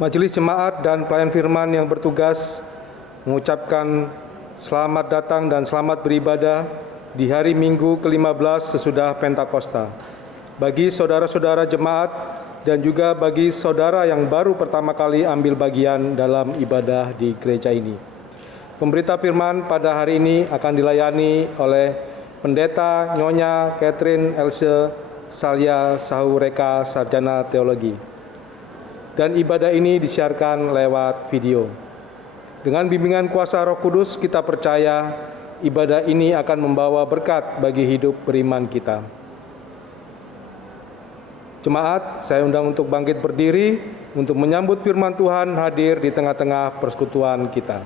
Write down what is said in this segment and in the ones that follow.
Majelis Jemaat dan Pelayan Firman yang bertugas mengucapkan selamat datang dan selamat beribadah di hari Minggu ke-15 sesudah Pentakosta. Bagi saudara-saudara jemaat dan juga bagi saudara yang baru pertama kali ambil bagian dalam ibadah di gereja ini. Pemberita firman pada hari ini akan dilayani oleh Pendeta Nyonya Catherine Else Salya Sahureka, Sarjana Teologi. Dan ibadah ini disiarkan lewat video. Dengan bimbingan kuasa Roh Kudus, kita percaya ibadah ini akan membawa berkat bagi hidup beriman kita. Jemaat, saya undang untuk bangkit berdiri untuk menyambut firman Tuhan hadir di tengah-tengah persekutuan kita.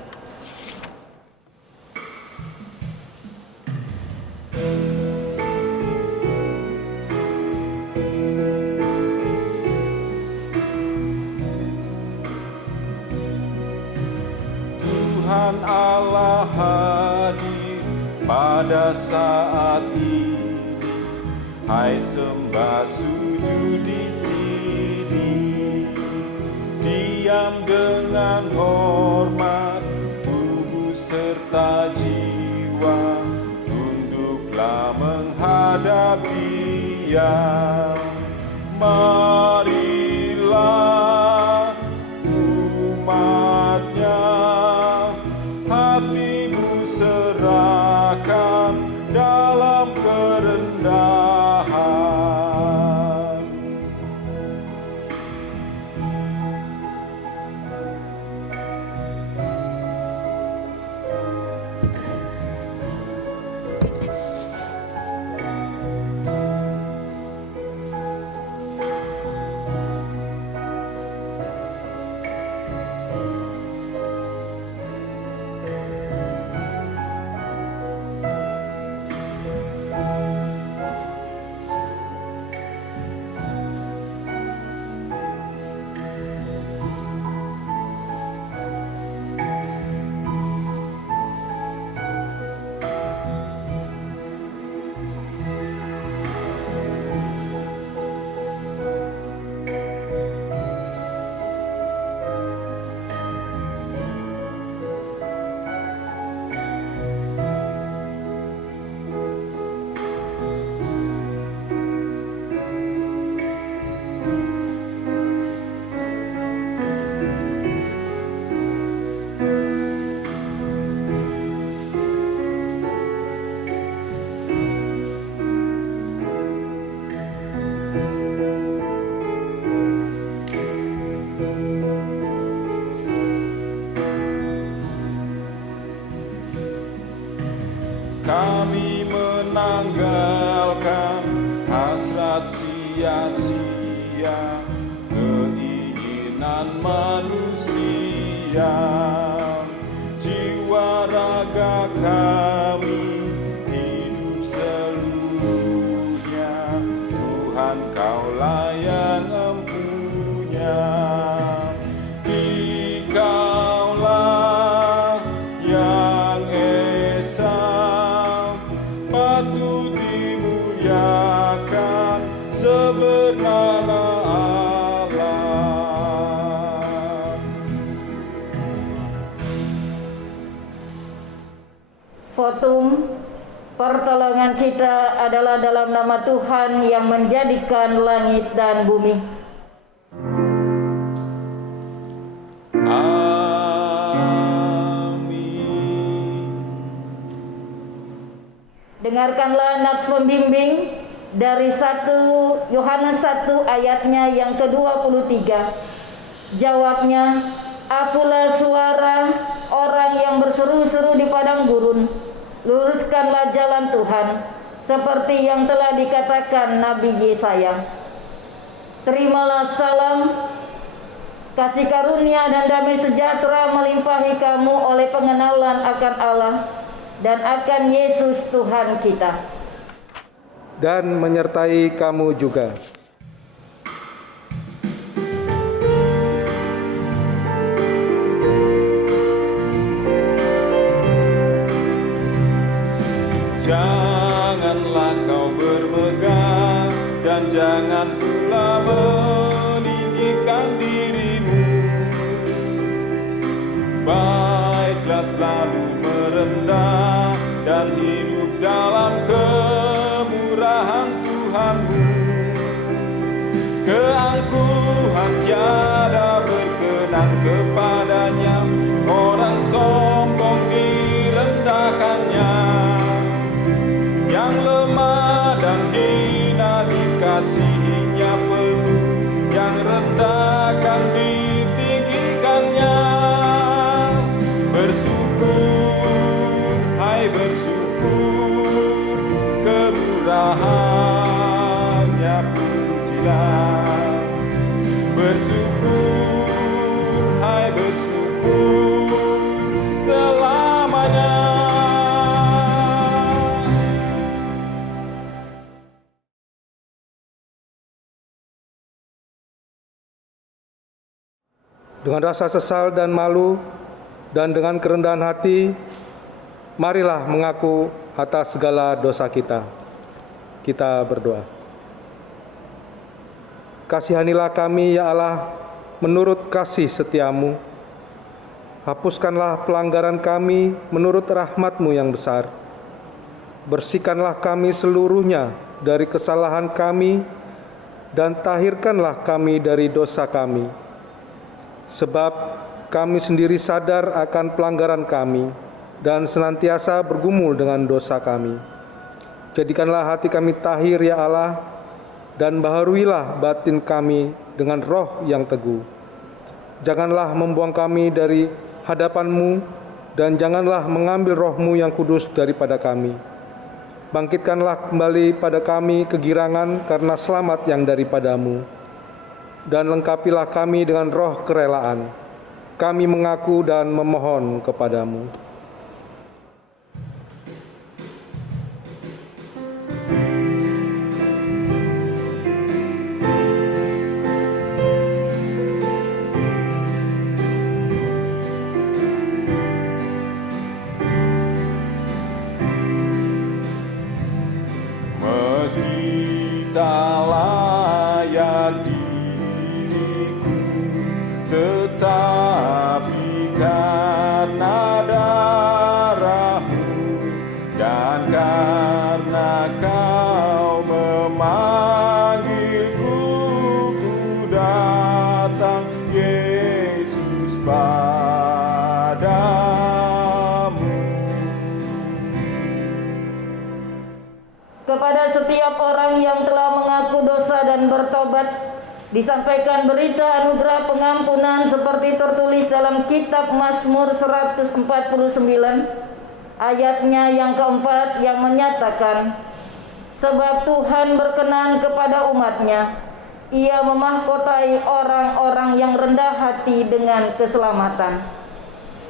Tuhan Allah hadir pada saat ini, hai sembah sujud di sini. Diam dengan hormat, tubuh serta jiwa, tunduklah menghadap Dia. Marilah umatnya, hatimu serahkan dalam kerendahan. Kami menanggalkan hasrat sia-sia, keinginan manusia. Jiwa raga kami hidup seluruhnya, Tuhan Kaulah yang empunya. Dikaulah yang esa, patut dimuliakan sebenarnya Allah. Votum pertolongan kita adalah dalam nama Tuhan yang menjadikan langit dan bumi. Dengarkanlah nats pembimbing dari 1 Yohanes 1 ayatnya yang ke-23. Jawabnya, akulah suara orang yang berseru-seru di padang gurun, luruskanlah jalan Tuhan, seperti yang telah dikatakan Nabi Yesaya. Terimalah salam, kasih karunia dan damai sejahtera melimpahi kamu oleh pengenalan akan Allah dan akan Yesus Tuhan kita, dan menyertai kamu juga. Janganlah kau bermegah dan jangan pula meninggikan dirimu yang hina dikasihinya penuh, yang rendah akan ditinggikannya. Bersyukur, hai bersyukur, kemurahannya pujilah. Bersyukur, hai bersyukur, selamanya. Dengan rasa sesal dan malu dan dengan kerendahan hati, marilah mengaku atas segala dosa kita. Kita berdoa. Kasihanilah kami, ya Allah, menurut kasih setiamu. Hapuskanlah pelanggaran kami menurut rahmat-Mu yang besar. Bersihkanlah kami seluruhnya dari kesalahan kami, dan tahirkanlah kami dari dosa kami. Sebab kami sendiri sadar akan pelanggaran kami dan senantiasa bergumul dengan dosa kami. Jadikanlah hati kami tahir, ya Allah, dan baharuilah batin kami dengan roh yang teguh. Janganlah membuang kami dari hadapan-Mu, dan janganlah mengambil roh-Mu yang kudus daripada kami. Bangkitkanlah kembali pada kami kegirangan karena selamat yang daripada-Mu, dan lengkapilah kami dengan roh kerelaan. Kami mengaku dan memohon kepadamu. Meski tak layak diriku, tetapi karena darah-Mu dan karena Kau memanggilku, ku datang Yesus padamu. Kepada setiap orang yang telah mengaku dosa dan bertobat, disampaikan berita anugerah pengampunan seperti tertulis dalam kitab Mazmur 149 ayatnya yang keempat, yang menyatakan, sebab Tuhan berkenan kepada umat-Nya, Ia memahkotai orang-orang yang rendah hati dengan keselamatan.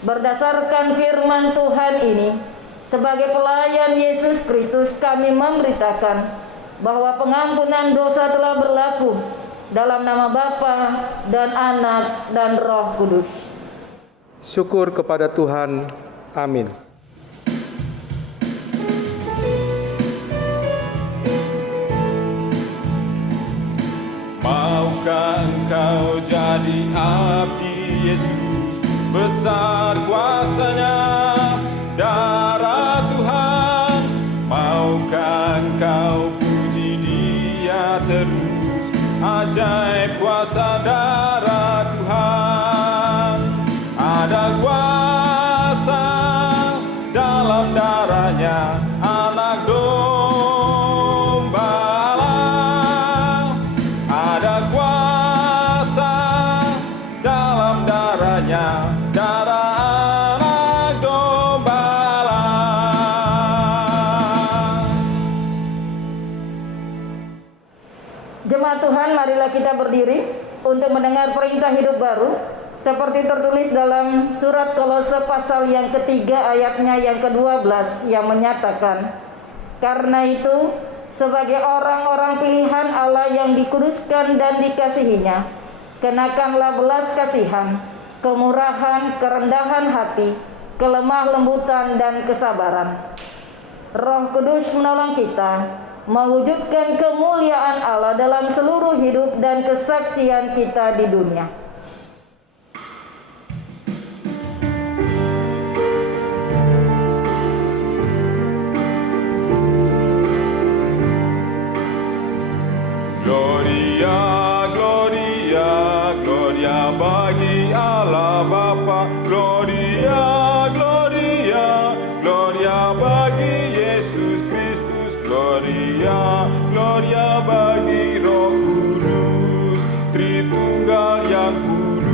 Berdasarkan firman Tuhan ini, sebagai pelayan Yesus Kristus, kami memberitakan bahwa pengampunan dosa telah berlaku dalam nama Bapa dan Anak dan Roh Kudus. Syukur kepada Tuhan. Amin. Maukah engkau jadi abdi Yesus, besar kuasanya darah Tuhan. Maukah engkau puji Dia terus, ajaib kuasa darah Tuhan. Ada kuasa dalam darahnya anak domba Allah. Ada kuasa dalam darahnya, darah anak domba Allah. Jemaat Tuhan, marilah kita berdiri untuk mendengar perintah hidup baru seperti tertulis dalam surat Kolose pasal yang ketiga ayatnya yang ke-12 yang menyatakan, karena itu sebagai orang-orang pilihan Allah yang dikuduskan dan dikasihinya, kenakanlah belas kasihan, kemurahan, kerendahan hati, kelemah lembutan dan kesabaran. Roh Kudus menolong kita mewujudkan kemuliaan Allah dalam seluruh hidup dan kesaksian kita di dunia. Gloria, Gloria, Gloria bagi Allah Bapa. Gloria, Gloria, Gloria bagi Yesus Kristus. Gloria Gloria, Gloria bagi Roh Kudus, Tritunggal yang kudus.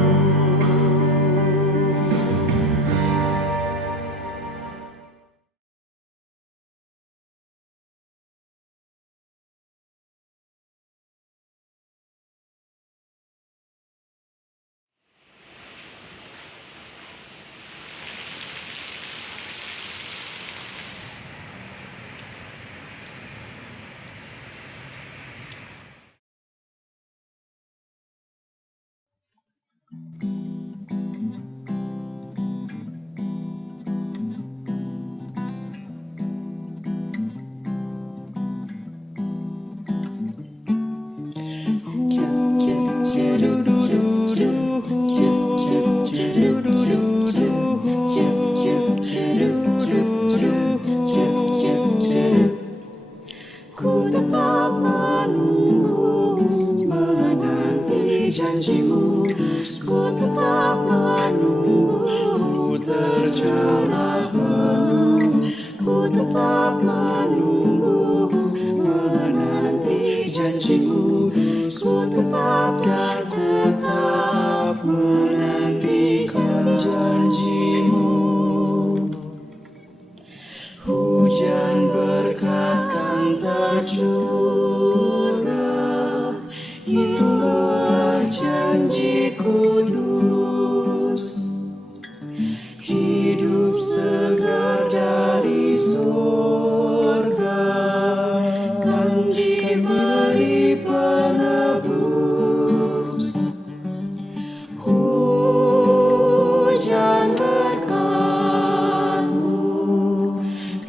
Ku tetap menunggu, menanti janjimu. Ku tetap menunggu, ku tercurah penuh. Ku tetap menunggu, menanti janjimu. Ku tetap dan tetap menantikan janjimu. Hujan berkat kan tercurah, itulah janji kudus. Hidup segar dari surga kan diberi penebus. Hujan berkat-Mu,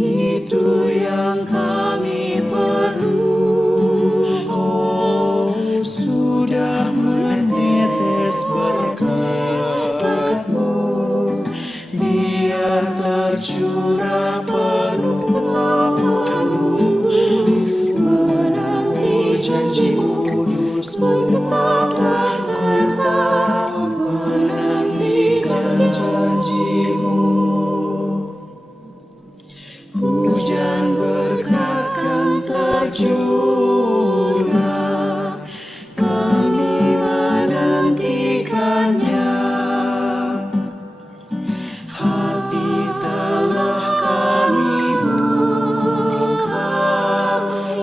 itu yang kami perlu. Oh, sudah menetes berkat-Mu, biar tercurah penuh. Tetap menunggu, menanti janji-Mu. Ku tetap dan tetap menantikan janji-Mu. Hujan berkat kan tercurah, kami menantikannya. Hati telah kami buka,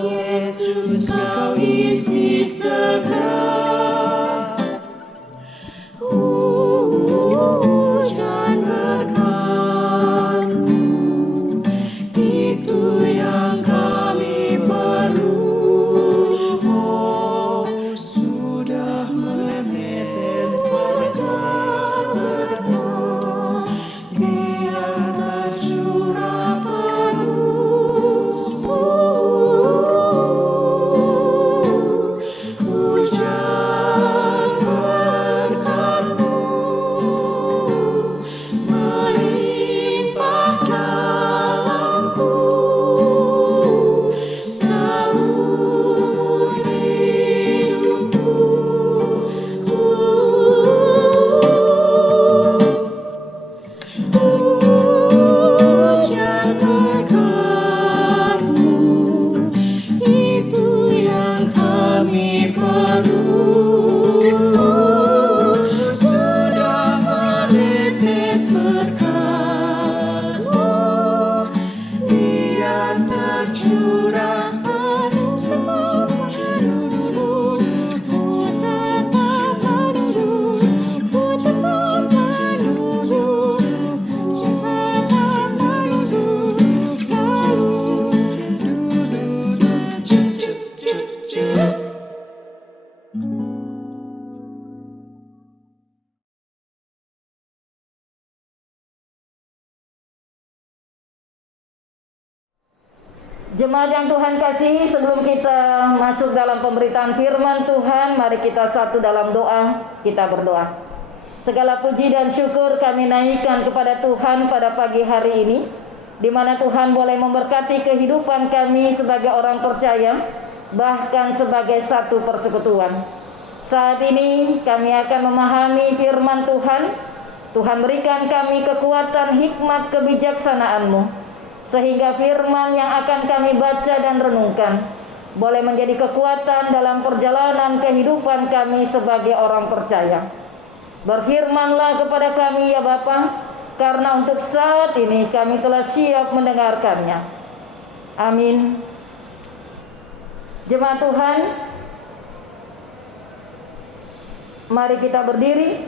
Yesus Kau isi segera. Hujan berkat-Mu, itu yang kami perlu. Oh, sudah menetes berkat-Mu, biar tercurah penuh. Hujan berkat-Mu melimpah dalamku seumur hidupku. Hujan berkat-Mu, itu yang kami perlu. Sudah menetes berkat-Mu, biar tercurah penuh. Jemaat yang Tuhan kasihi, sebelum kita masuk dalam pemberitaan firman Tuhan, mari kita satu dalam doa. Kita berdoa. Segala puji dan syukur kami naikkan kepada Tuhan pada pagi hari ini, di mana Tuhan boleh memberkati kehidupan kami sebagai orang percaya, bahkan sebagai satu persekutuan. Saat ini kami akan memahami firman Tuhan. Tuhan berikan kami kekuatan, hikmat, kebijaksanaan-Mu, sehingga firman yang akan kami baca dan renungkan boleh menjadi kekuatan dalam perjalanan kehidupan kami sebagai orang percaya. Berfirmanlah kepada kami ya Bapa, karena untuk saat ini kami telah siap mendengarkannya. Amin. Jemaat Tuhan, mari kita berdiri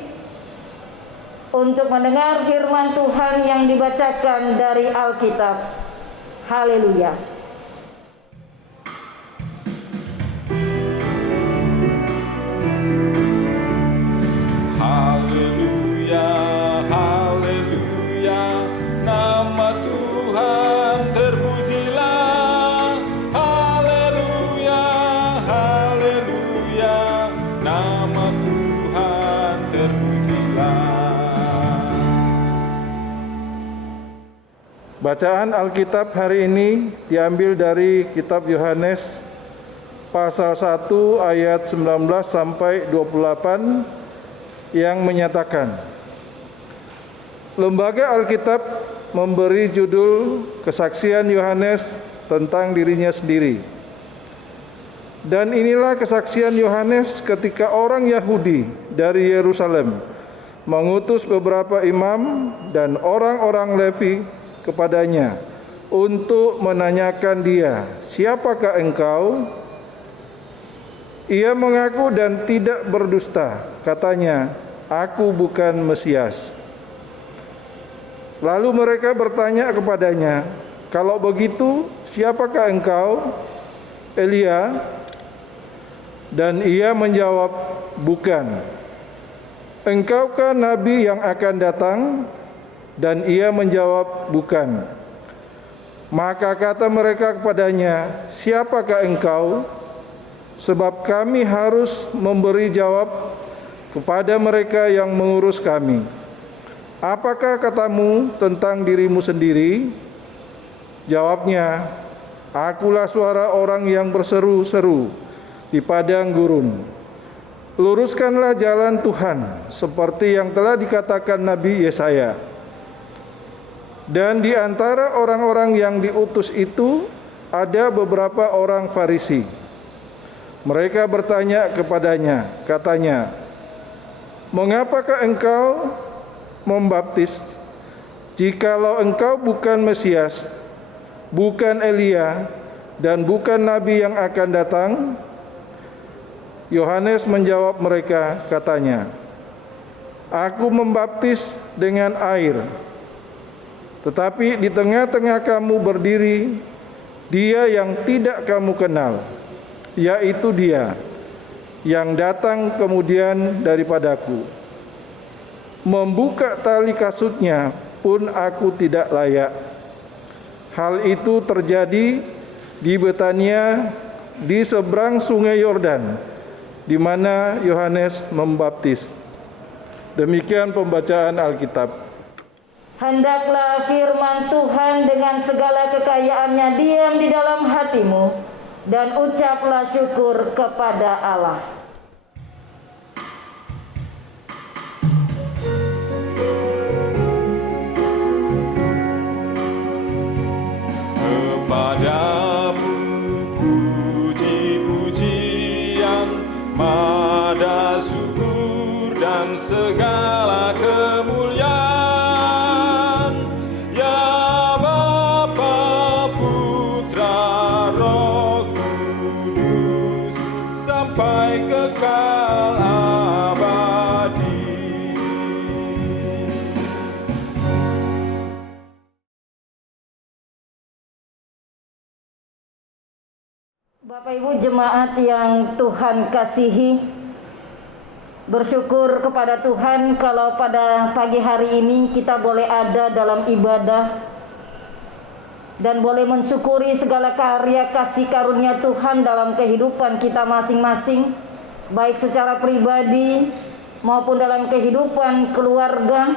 untuk mendengar firman Tuhan yang dibacakan dari Alkitab. Haleluya. Haleluya, haleluya, nama Tuhan terpujilah. Haleluya, haleluya, nama Tuhan terpujilah. Bacaan Alkitab hari ini diambil dari kitab Yohanes pasal 1 ayat 19 sampai 28 yang menyatakan, lembaga Alkitab memberi judul kesaksian Yohanes tentang dirinya sendiri. Dan inilah kesaksian Yohanes ketika orang Yahudi dari Yerusalem mengutus beberapa imam dan orang-orang Levi kepadanya untuk menanyakan dia, "Siapakah engkau?" Ia mengaku dan tidak berdusta. Katanya, "Aku bukan Mesias." Lalu mereka bertanya kepadanya, "Kalau begitu, siapakah engkau?" Elia. Dan ia menjawab, "Bukan." "Engkaukah nabi yang akan datang?" Dan ia menjawab, "Bukan." Maka kata mereka kepadanya, "Siapakah engkau? Sebab kami harus memberi jawab kepada mereka yang mengurus kami. Apakah katamu tentang dirimu sendiri?" Jawabnya, "Akulah suara orang yang berseru-seru di padang gurun. Luruskanlah jalan Tuhan, seperti yang telah dikatakan Nabi Yesaya." Dan di antara orang-orang yang diutus itu ada beberapa orang Farisi. Mereka bertanya kepadanya, katanya, "Mengapakah engkau membaptis, jikalau engkau bukan Mesias, bukan Elia, dan bukan Nabi yang akan datang?" Yohanes menjawab mereka, katanya, "Aku membaptis dengan air, tetapi di tengah-tengah kamu berdiri Dia yang tidak kamu kenal, yaitu Dia yang datang kemudian daripadaku. Membuka tali kasutnya pun aku tidak layak." Hal itu terjadi di Betania di seberang sungai Yordan, di mana Yohanes membaptis. Demikian pembacaan Alkitab. Hendaklah firman Tuhan dengan segala kekayaannya diam di dalam hatimu, dan ucaplah syukur kepada Allah. Kepadamu puji-pujian, mada syukur dan segala kemuliaan, ya Bapa, Putra, Roh Kudus, sampai kekal abadi. Bapak Ibu jemaat yang Tuhan kasihi, bersyukur kepada Tuhan kalau pada pagi hari ini kita boleh ada dalam ibadah dan boleh mensyukuri segala karya kasih karunia Tuhan dalam kehidupan kita masing-masing, baik secara pribadi maupun dalam kehidupan keluarga,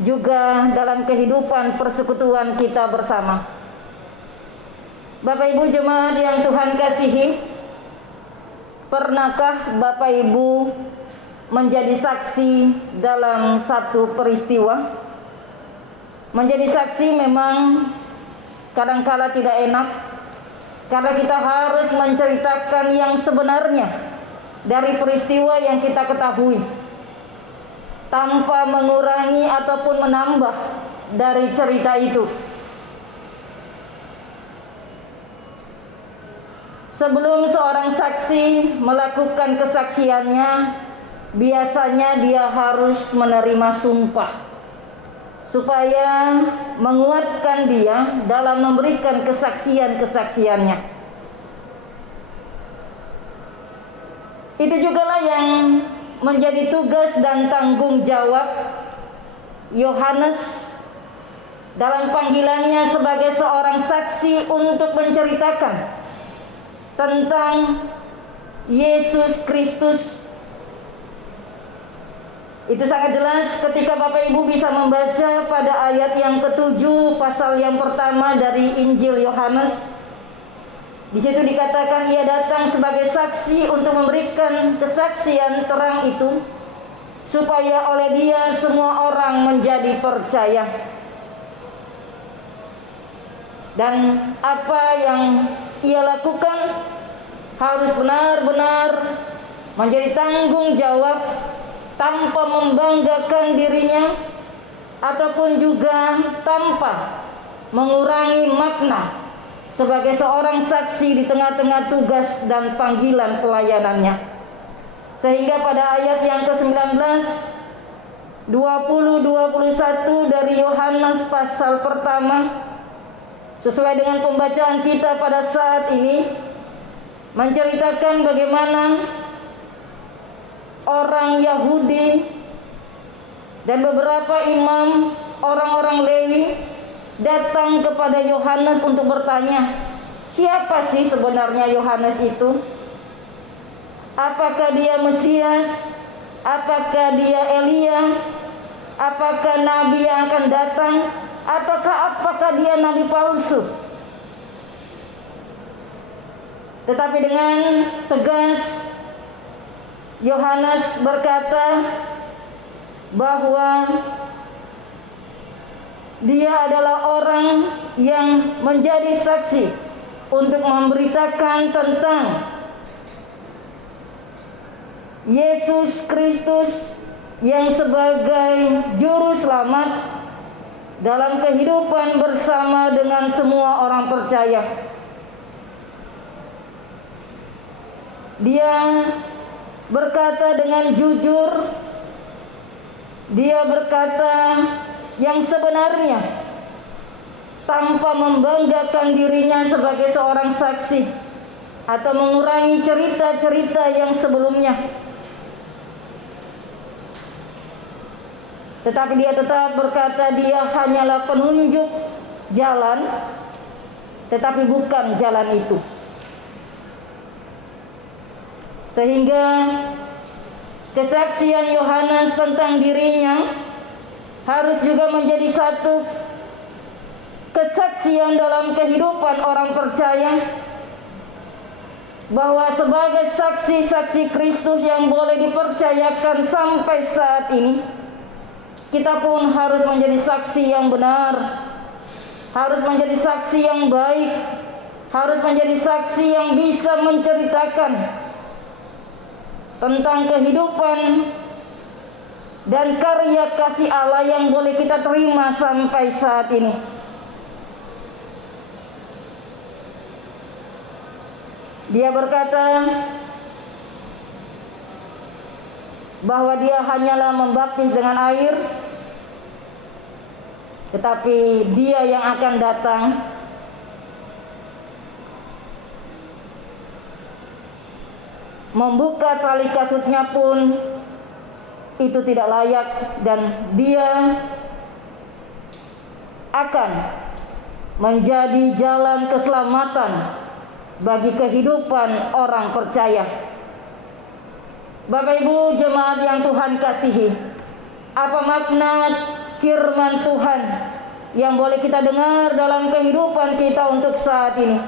juga dalam kehidupan persekutuan kita bersama. Bapak Ibu jemaat yang Tuhan kasihi, pernahkah Bapak Ibu menjadi saksi dalam satu peristiwa? Menjadi saksi memang kadangkala tidak enak, karena kita harus menceritakan yang sebenarnya dari peristiwa yang kita ketahui, tanpa mengurangi ataupun menambah dari cerita itu. Sebelum seorang saksi melakukan kesaksiannya, biasanya dia harus menerima sumpah, supaya menguatkan dia dalam memberikan kesaksian-kesaksiannya. Itu jugalah yang menjadi tugas dan tanggung jawab Yohanes dalam panggilannya sebagai seorang saksi untuk menceritakan tentang Yesus Kristus. Itu sangat jelas ketika Bapak Ibu bisa membaca pada ayat yang ke-7 pasal yang pertama dari Injil Yohanes. Di situ dikatakan ia datang sebagai saksi untuk memberikan kesaksian terang itu, supaya oleh dia semua orang menjadi percaya. Dan apa yang ia lakukan harus benar-benar menjadi tanggung jawab, tanpa membanggakan dirinya ataupun juga tanpa mengurangi makna sebagai seorang saksi di tengah-tengah tugas dan panggilan pelayanannya. Sehingga pada ayat yang ke-19, 20-21 dari Yohanes pasal pertama, sesuai dengan pembacaan kita pada saat ini, menceritakan bagaimana orang Yahudi dan beberapa imam orang-orang Lewi datang kepada Yohanes untuk bertanya, siapa sih sebenarnya Yohanes itu? Apakah dia Mesias? Apakah dia Elia? Apakah nabi yang akan datang? Apakah dia nabi palsu? Tetapi dengan tegas Yohanes berkata bahwa dia adalah orang yang menjadi saksi untuk memberitakan tentang Yesus Kristus yang sebagai juru selamat dalam kehidupan bersama dengan semua orang percaya. Dia berkata dengan jujur, dia berkata yang sebenarnya tanpa membanggakan dirinya sebagai seorang saksi atau mengurangi cerita-cerita yang sebelumnya. Tetapi dia tetap berkata dia hanyalah penunjuk jalan, tetapi bukan jalan itu. Sehingga kesaksian Yohanes tentang dirinya harus juga menjadi satu kesaksian dalam kehidupan orang percaya, bahwa sebagai saksi-saksi Kristus yang boleh dipercayakan sampai saat ini, kita pun harus menjadi saksi yang benar, harus menjadi saksi yang baik, harus menjadi saksi yang bisa menceritakan tentang kehidupan dan karya kasih Allah yang boleh kita terima sampai saat ini. Dia berkata bahwa dia hanyalah membaptis dengan air, tetapi dia yang akan datang membuka tali kasutnya pun itu tidak layak, dan dia akan menjadi jalan keselamatan bagi kehidupan orang percaya. Bapak Ibu jemaat yang Tuhan kasihi, apa makna firman Tuhan yang boleh kita dengar dalam kehidupan kita untuk saat ini?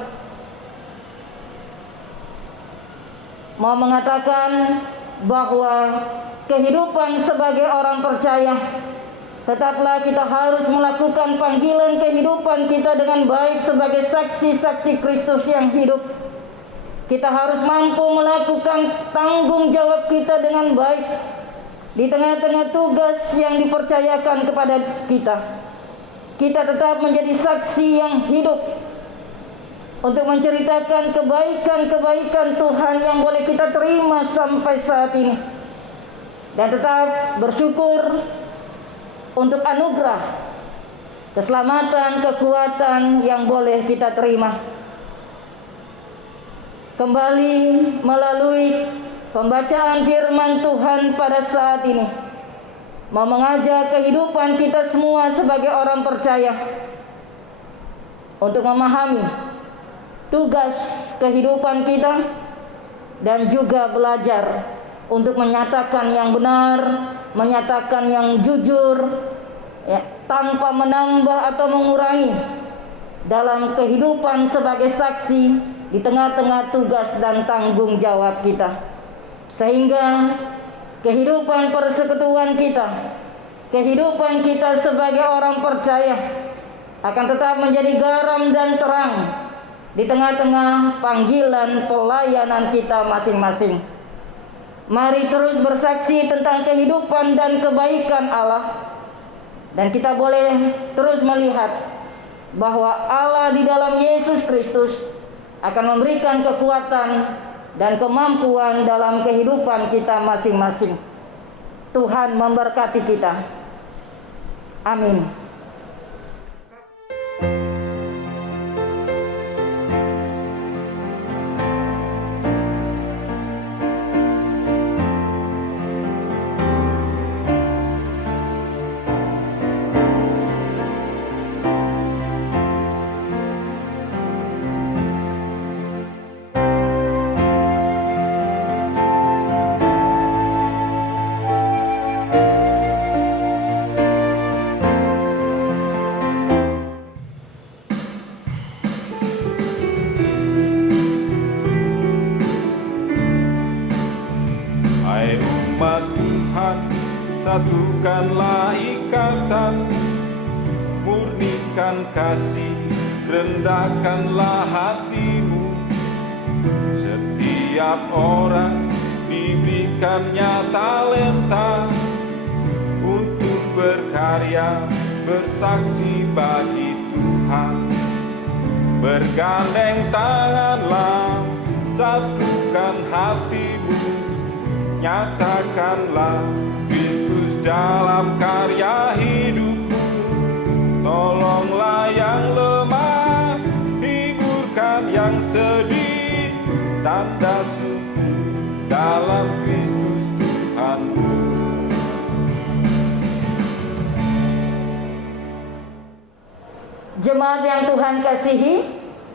Mau mengatakan bahwa kehidupan sebagai orang percaya Tetaplah kita harus melakukan panggilan kehidupan kita dengan baik sebagai saksi-saksi Kristus yang hidup. Kita harus mampu melakukan tanggung jawab kita dengan baik di tengah-tengah tugas yang dipercayakan kepada kita. Kita tetap menjadi saksi yang hidup untuk menceritakan kebaikan-kebaikan Tuhan yang boleh kita terima sampai saat ini. Dan tetap bersyukur untuk anugerah, keselamatan, kekuatan yang boleh kita terima. Kembali melalui pembacaan firman Tuhan pada saat ini, mau mengajak kehidupan kita semua sebagai orang percaya untuk memahami tugas kehidupan kita dan juga belajar untuk menyatakan yang benar, menyatakan yang jujur, ya, tanpa menambah atau mengurangi dalam kehidupan sebagai saksi di tengah-tengah tugas dan tanggung jawab kita. Sehingga kehidupan persekutuan kita, kehidupan kita sebagai orang percaya akan tetap menjadi garam dan terang di tengah-tengah panggilan pelayanan kita masing-masing. Mari terus bersaksi tentang kehidupan dan kebaikan Allah, dan kita boleh terus melihat bahwa Allah di dalam Yesus Kristus akan memberikan kekuatan dan kemampuan dalam kehidupan kita masing-masing. Tuhan memberkati kita. Amin. Hai umat Tuhan, satukanlah ikatan, murnikan kasih, rendahkanlah hatimu. Setiap orang diberikannya talenta untuk berkarya, bersaksi bagi Tuhan. Bergandeng tanganlah, satukan hatimu, nyatakanlah Kristus dalam karya hidupmu. Tolonglah yang lemah, hiburkan yang sedih, tanda syukur dalam Kristus Tuhanmu. Jemaat yang Tuhan kasihi,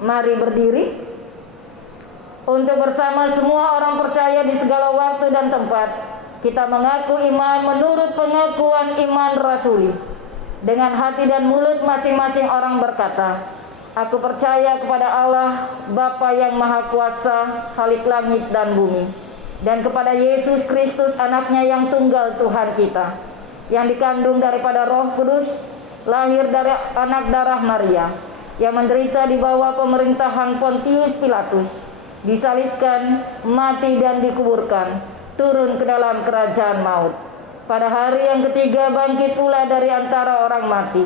mari berdiri untuk bersama semua orang percaya di segala waktu dan tempat kita mengaku iman menurut pengakuan iman rasuli. Dengan hati dan mulut masing-masing orang berkata, aku percaya kepada Allah, Bapa yang Maha Kuasa, Khalik langit dan bumi, dan kepada Yesus Kristus anaknya yang tunggal Tuhan kita, yang dikandung daripada Roh Kudus, lahir dari anak darah Maria, yang menderita di bawah pemerintahan Pontius Pilatus, disalibkan, mati dan dikuburkan, turun ke dalam kerajaan maut. Pada hari yang ketiga bangkit pula dari antara orang mati,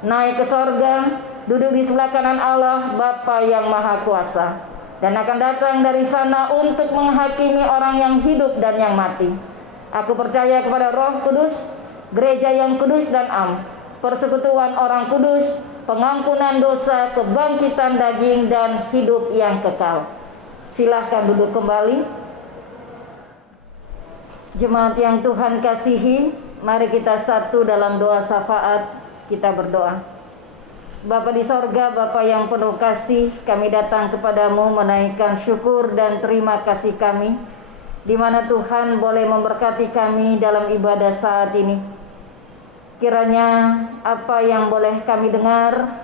naik ke sorga, duduk di sebelah kanan Allah Bapa yang Maha Kuasa, dan akan datang dari sana untuk menghakimi orang yang hidup dan yang mati. Aku percaya kepada Roh Kudus, gereja yang kudus dan am, persekutuan orang kudus, pengampunan dosa, kebangkitan daging, dan hidup yang kekal. Silahkan duduk kembali. Jemaat yang Tuhan kasihi, mari kita satu dalam doa syafaat. Kita berdoa. Bapa di sorga, Bapa yang penuh kasih, kami datang kepadamu menaikkan syukur dan terima kasih kami, di mana Tuhan boleh memberkati kami dalam ibadah saat ini. Kiranya apa yang boleh kami dengar,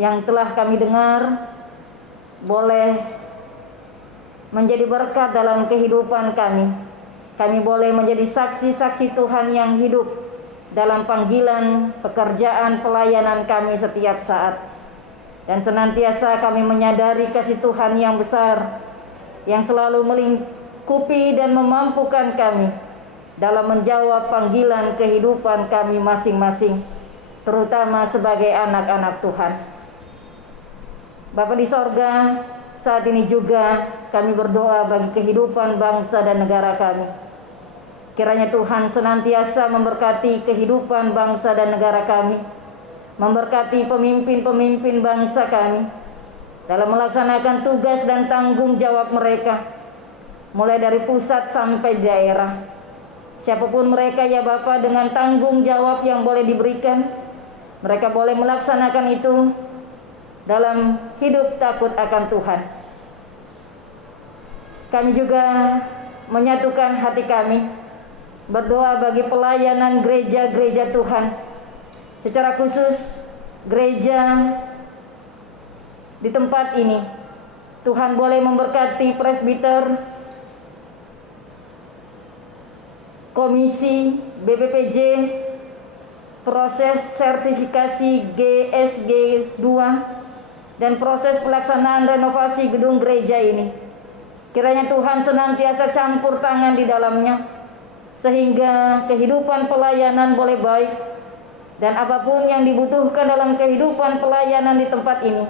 yang telah kami dengar, boleh menjadi berkat dalam kehidupan kami. Kami boleh menjadi saksi-saksi Tuhan yang hidup dalam panggilan, pekerjaan, pelayanan kami setiap saat. Dan senantiasa kami menyadari kasih Tuhan yang besar, yang selalu melingkupi dan memampukan kami dalam menjawab panggilan kehidupan kami masing-masing, terutama sebagai anak-anak Tuhan. Bapa di sorga, saat ini juga kami berdoa bagi kehidupan bangsa dan negara kami. Kiranya Tuhan senantiasa memberkati kehidupan bangsa dan negara kami, memberkati pemimpin-pemimpin bangsa kami dalam melaksanakan tugas dan tanggung jawab mereka, mulai dari pusat sampai daerah. Siapapun mereka ya Bapa, dengan tanggung jawab yang boleh diberikan, mereka boleh melaksanakan itu dalam hidup takut akan Tuhan. Kami juga menyatukan hati kami berdoa bagi pelayanan gereja-gereja Tuhan, secara khusus gereja di tempat ini. Tuhan boleh memberkati presbiter, komisi BPPJ, proses sertifikasi GSG 2, dan proses pelaksanaan renovasi gedung gereja ini. Kiranya Tuhan senantiasa campur tangan di dalamnya, sehingga kehidupan pelayanan boleh baik, dan apapun yang dibutuhkan dalam kehidupan pelayanan di tempat ini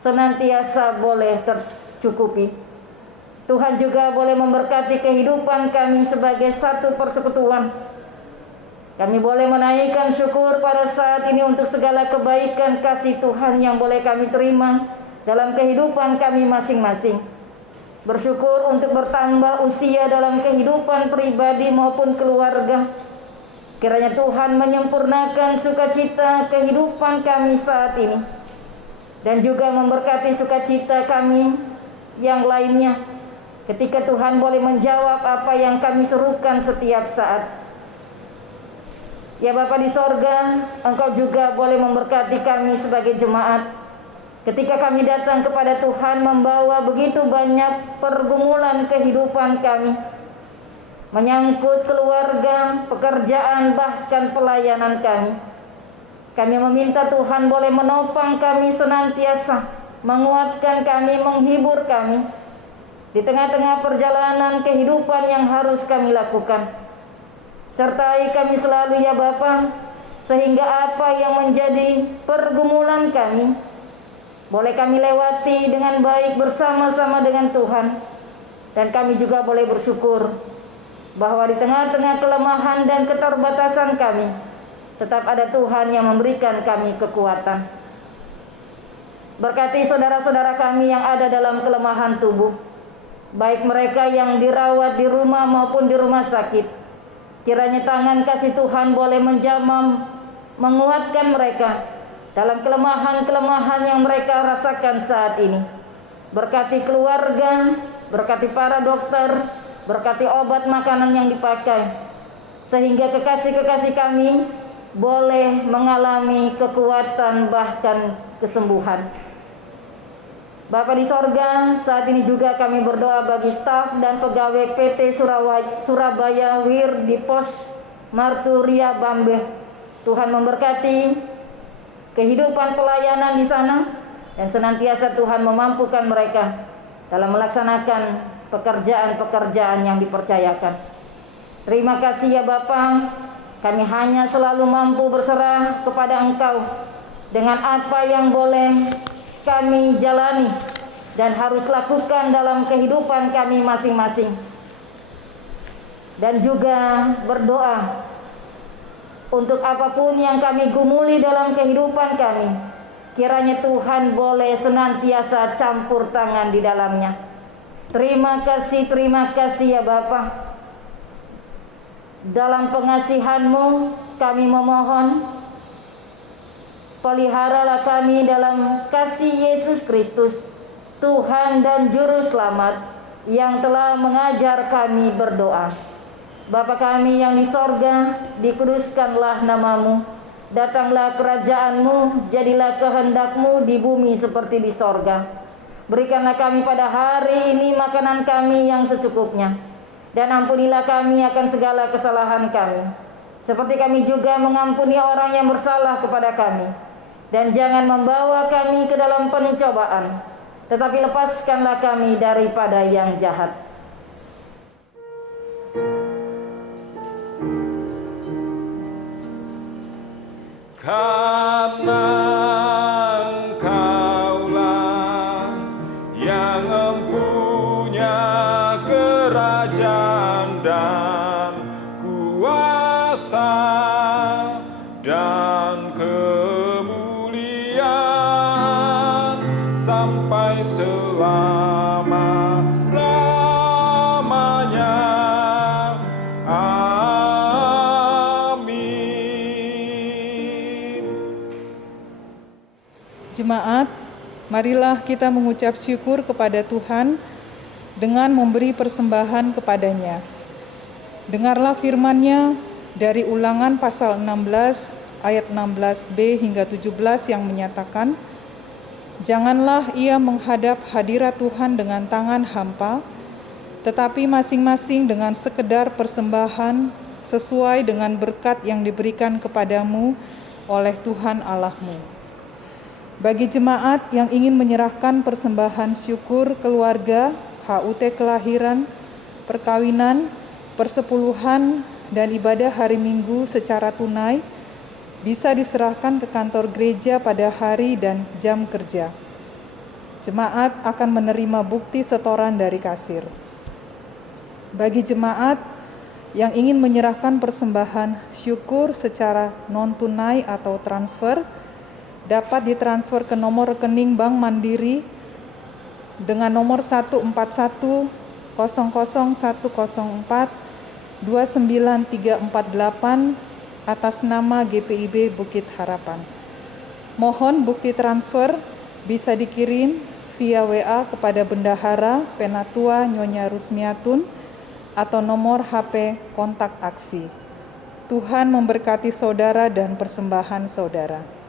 senantiasa boleh tercukupi. Tuhan juga boleh memberkati kehidupan kami sebagai satu persekutuan. Kami boleh menaikkan syukur pada saat ini untuk segala kebaikan kasih Tuhan yang boleh kami terima dalam kehidupan kami masing-masing. Bersyukur untuk bertambah usia dalam kehidupan pribadi maupun keluarga. Kiranya Tuhan menyempurnakan sukacita kehidupan kami saat ini, dan juga memberkati sukacita kami yang lainnya ketika Tuhan boleh menjawab apa yang kami serukan setiap saat. Ya Bapa di sorga, Engkau juga boleh memberkati kami sebagai jemaat ketika kami datang kepada Tuhan membawa begitu banyak pergumulan kehidupan kami, menyangkut keluarga, pekerjaan, bahkan pelayanan kami. Kami meminta Tuhan boleh menopang kami senantiasa, menguatkan kami, menghibur kami di tengah-tengah perjalanan kehidupan yang harus kami lakukan. Sertai kami selalu ya Bapa, sehingga apa yang menjadi pergumulan kami boleh kami lewati dengan baik bersama-sama dengan Tuhan. Dan kami juga boleh bersyukur bahwa di tengah-tengah kelemahan dan keterbatasan kami, tetap ada Tuhan yang memberikan kami kekuatan. Berkati saudara-saudara kami yang ada dalam kelemahan tubuh, baik mereka yang dirawat di rumah maupun di rumah sakit. Kiranya tangan kasih Tuhan boleh menjamah, menguatkan mereka dalam kelemahan-kelemahan yang mereka rasakan saat ini. Berkati keluarga, berkati para dokter, berkati obat makanan yang dipakai, sehingga kekasih-kekasih kami boleh mengalami kekuatan bahkan kesembuhan. Bapa di sorga, saat ini juga kami berdoa bagi staf dan pegawai PT Surabaya Wir di Pos Marturia Bambe. Tuhan memberkati kehidupan pelayanan di sana, dan senantiasa Tuhan memampukan mereka dalam melaksanakan pekerjaan-pekerjaan yang dipercayakan. Terima kasih ya Bapa, kami hanya selalu mampu berserah kepada Engkau dengan apa yang boleh kami jalani dan harus lakukan dalam kehidupan kami masing-masing. Dan juga berdoa untuk apapun yang kami gumuli dalam kehidupan kami, kiranya Tuhan boleh senantiasa campur tangan di dalamnya. Terima kasih ya Bapa. Dalam pengasihan-Mu kami memohon, peliharalah kami dalam kasih Yesus Kristus, Tuhan dan Juru Selamat, yang telah mengajar kami berdoa. Bapa kami yang di sorga, dikuduskanlah nama-Mu, datanglah kerajaan-Mu, jadilah kehendak-Mu di bumi seperti di sorga. Berikanlah kami pada hari ini makanan kami yang secukupnya, dan ampunilah kami akan segala kesalahan kami, seperti kami juga mengampuni orang yang bersalah kepada kami. Dan jangan membawa kami ke dalam pencobaan, tetapi lepaskanlah kami daripada yang jahat. Karena Engkaulah yang empunya kerajaan dan kuasa dan kemuliaan sampai selama-lamanya. Amin. Jemaat, marilah kita mengucap syukur kepada Tuhan dengan memberi persembahan kepadanya. Dengarlah firman-Nya dari Ulangan pasal 16 ayat 16b hingga 17 yang menyatakan, "Janganlah ia menghadap hadirat Tuhan dengan tangan hampa, tetapi masing-masing dengan sekedar persembahan sesuai dengan berkat yang diberikan kepadamu oleh Tuhan Allahmu." Bagi jemaat yang ingin menyerahkan persembahan syukur keluarga, HUT kelahiran, perkawinan, persepuluhan, dan ibadah hari Minggu secara tunai, bisa diserahkan ke kantor gereja pada hari dan jam kerja. Jemaat akan menerima bukti setoran dari kasir. Bagi jemaat yang ingin menyerahkan persembahan syukur secara non-tunai atau transfer, dapat ditransfer ke nomor rekening Bank Mandiri dengan nomor 1410010429348 atas nama GPIB Bukit Harapan. Mohon bukti transfer bisa dikirim via WA kepada Bendahara Penatua Nyonya Rusmiatun atau nomor HP kontak aksi. Tuhan memberkati saudara dan persembahan saudara.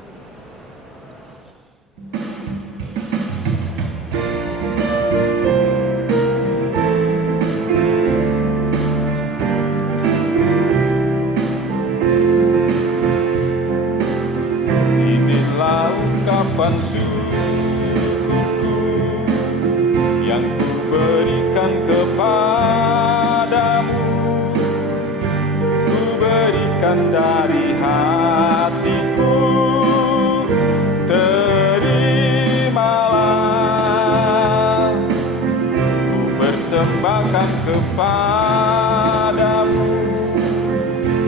Ungkapan syukurku yang ku berikan kepadamu, ku berikan dari hatiku, terimalah. Ku persembahkan kepadamu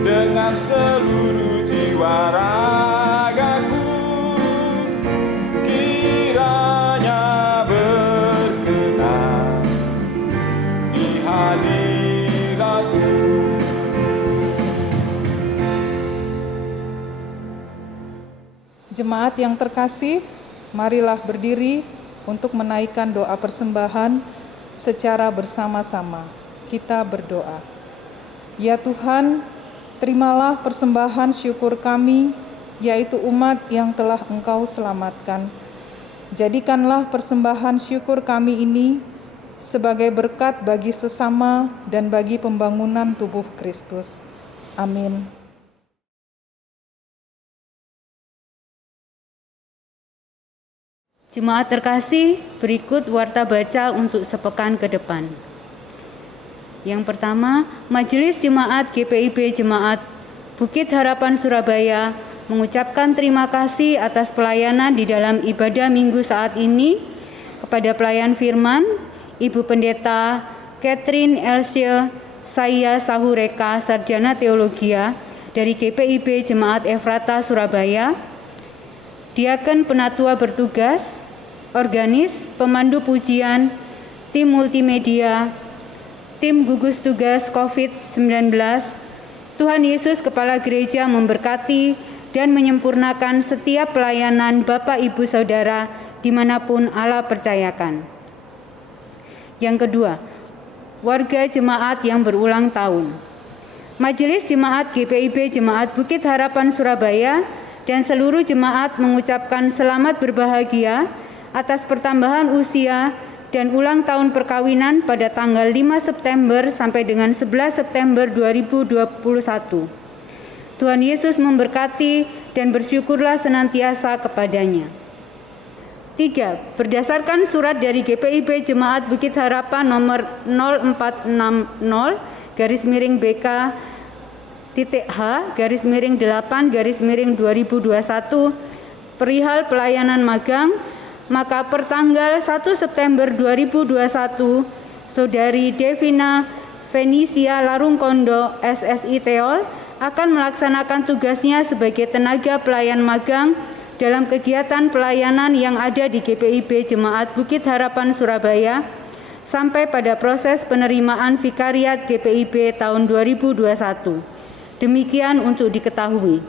dengan seluruh jiwa ragaku. Jemaat yang terkasih, marilah berdiri untuk menaikkan doa persembahan secara bersama-sama. Kita berdoa. Ya Tuhan, terimalah persembahan syukur kami, yaitu umat yang telah Engkau selamatkan. Jadikanlah persembahan syukur kami ini sebagai berkat bagi sesama dan bagi pembangunan tubuh Kristus. Amin. Jemaat terkasih, berikut warta baca untuk sepekan ke depan. Yang pertama, Majelis Jemaat GPIB Jemaat Bukit Harapan Surabaya mengucapkan terima kasih atas pelayanan di dalam ibadah minggu saat ini kepada pelayan firman, Ibu Pendeta Catherine Elsie Saya Sahureka, Sarjana Teologia dari GPIB Jemaat Efrata Surabaya, Diaken Penatua bertugas, organis, pemandu pujian, tim multimedia, tim gugus tugas COVID-19. Tuhan Yesus Kepala Gereja memberkati dan menyempurnakan setiap pelayanan Bapak Ibu Saudara dimanapun Allah percayakan. Yang kedua, warga jemaat yang berulang tahun. Majelis Jemaat GPIB Jemaat Bukit Harapan Surabaya dan seluruh jemaat mengucapkan selamat berbahagia atas pertambahan usia dan ulang tahun perkawinan pada tanggal 5 September sampai dengan 11 September 2021. Tuhan Yesus memberkati dan bersyukurlah senantiasa kepadanya. 3. Berdasarkan surat dari GPIB Jemaat Bukit Harapan nomor 0460-BK-H-8-2021 perihal pelayanan magang, maka pertanggal 1 September 2021, Saudari Devina Fenisia Larungkondo, SSI Teol, akan melaksanakan tugasnya sebagai tenaga pelayan magang dalam kegiatan pelayanan yang ada di GPIB Jemaat Bukit Harapan Surabaya sampai pada proses penerimaan vikariat GPIB tahun 2021. Demikian untuk diketahui.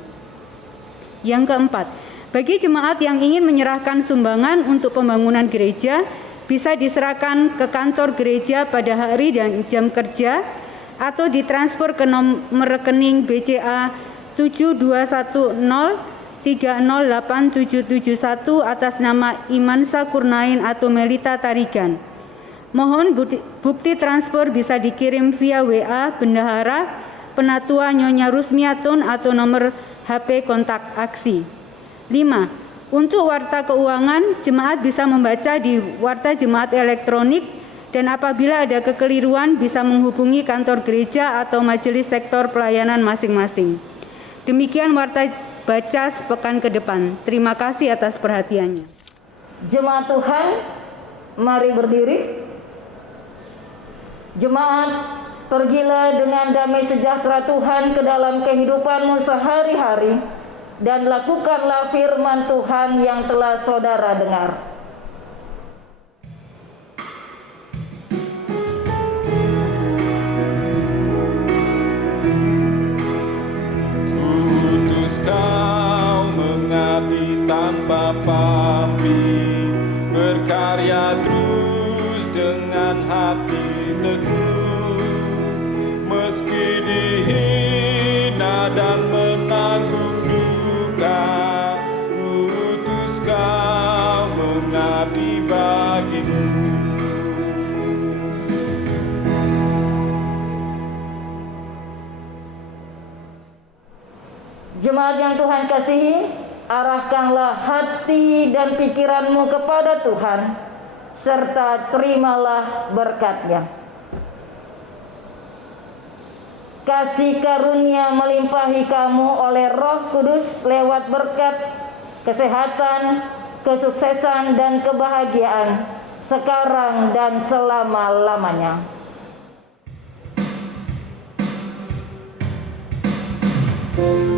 Yang keempat, bagi jemaat yang ingin menyerahkan sumbangan untuk pembangunan gereja, bisa diserahkan ke kantor gereja pada hari dan jam kerja atau ditransfer ke nomor rekening BCA 7210308771 atas nama Imansa Kurnain atau Melita Tarigan. Mohon bukti transfer bisa dikirim via WA Bendahara Penatua Nyonya Rusmiatun atau nomor HP kontak aksi. 5. Untuk warta keuangan, jemaat bisa membaca di warta jemaat elektronik dan apabila ada kekeliruan bisa menghubungi kantor gereja atau majelis sektor pelayanan masing-masing. Demikian warta baca sepekan ke depan. Terima kasih atas perhatiannya. Jemaat Tuhan, mari berdiri. Jemaat, pergilah dengan damai sejahtera Tuhan ke dalam kehidupanmu sehari-hari dan lakukanlah firman Tuhan yang telah saudara dengar. Tanpa pamrih, berkarya terus dengan hati teguh, meski dihina dan menanggung duka, ku utus kau mengabdi bagimu. Jemaat yang Tuhan kasihi, arahkanlah hati dan pikiranmu kepada Tuhan, serta terimalah berkat-Nya. Kasih karunia melimpahi kamu oleh Roh Kudus lewat berkat, kesehatan, kesuksesan, dan kebahagiaan sekarang dan selama-lamanya. Thank you.